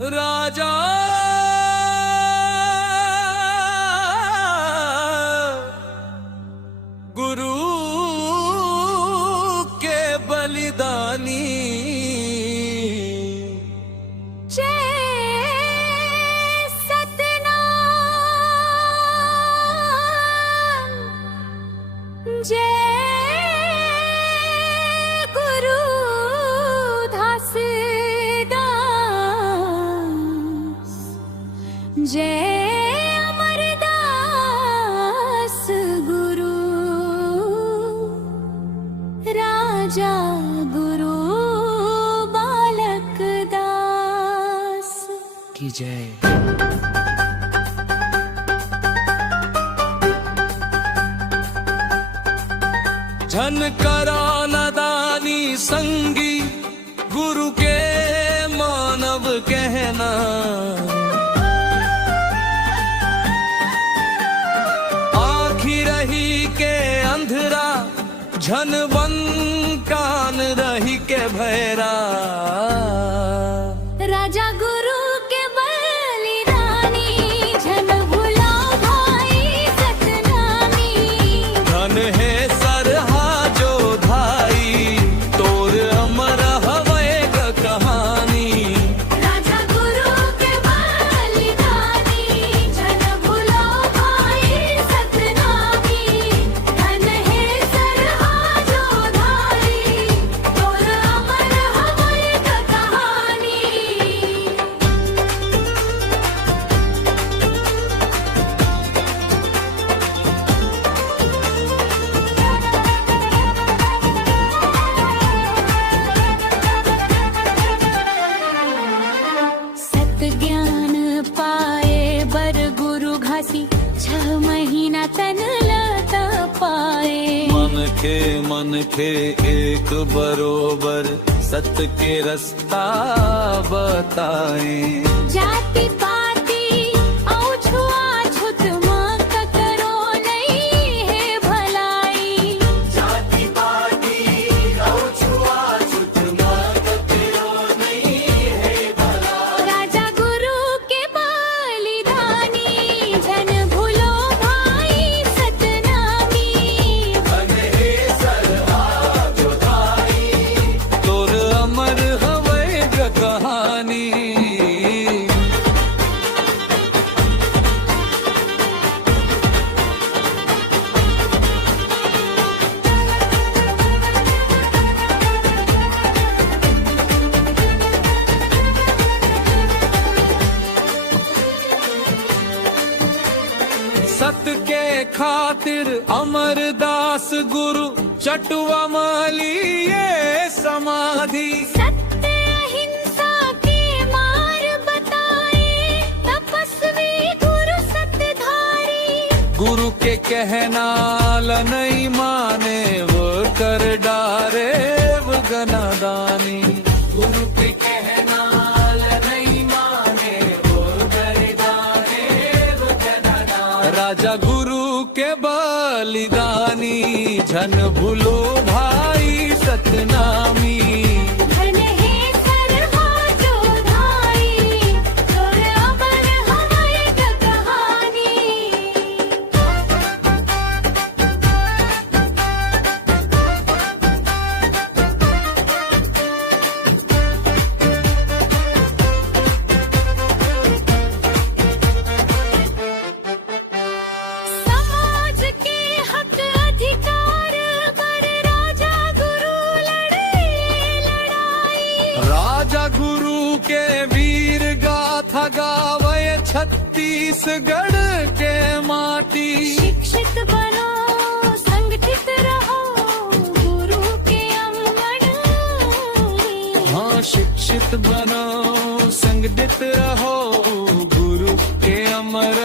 राजा गुरु के बलिदानी जय गुरु दास जय अमरदास गुरु राजा गुरु बालक दास की जय। झनकरा नदानी संगी गुरु के मानव कहना, आखी रही के अंधरा झन बन कान रही के भैरा। राजा गुरु के बलिदानी झन भुलाओ भाई सतनामी। धन है ज्ञान पाए बर गुरु घासी 6 महीना तन लता पाए। मन के एक बरोबर सत्य के रास्ता बताए। जाति पाति औ छुआछूत मां ककरो नहीं है भलाई। जाति पाति औ छुआछूत मां ककरो नहीं है भलाई। राजा गुरु के बलिदानी झन भूलो भाई सतनामी। धन है सरहा जोधाई तोर अमर हवै कहानी। सत्य के खातिर अमरदास गुरु चटुआ माली ये समाधि। सत्य अहिंसा के मार बताए तपस्वी गुरु सत्यधारी। गुरु के कहना ल नहीं माने वो कर डारे वो गनादानी। गुरु के कहना ल नहीं माने वो कर डारे वो गनादानी। राजा गुरु के बलिदानी झन भूलो भाई सतनामी। धन है सरहा जोधाई तोर अमर हवै कहानी। समाज के हक अधिकार पर राजा गुरु लड़े लड़ाई। राजा गुरु के वीर गाथा गावे छत्तीसगढ़ के माटी। शिक्षित बनो संगठित रहो गुरु के अमर। हाँ शिक्षित बनो संगठित रहो गुरु के अमर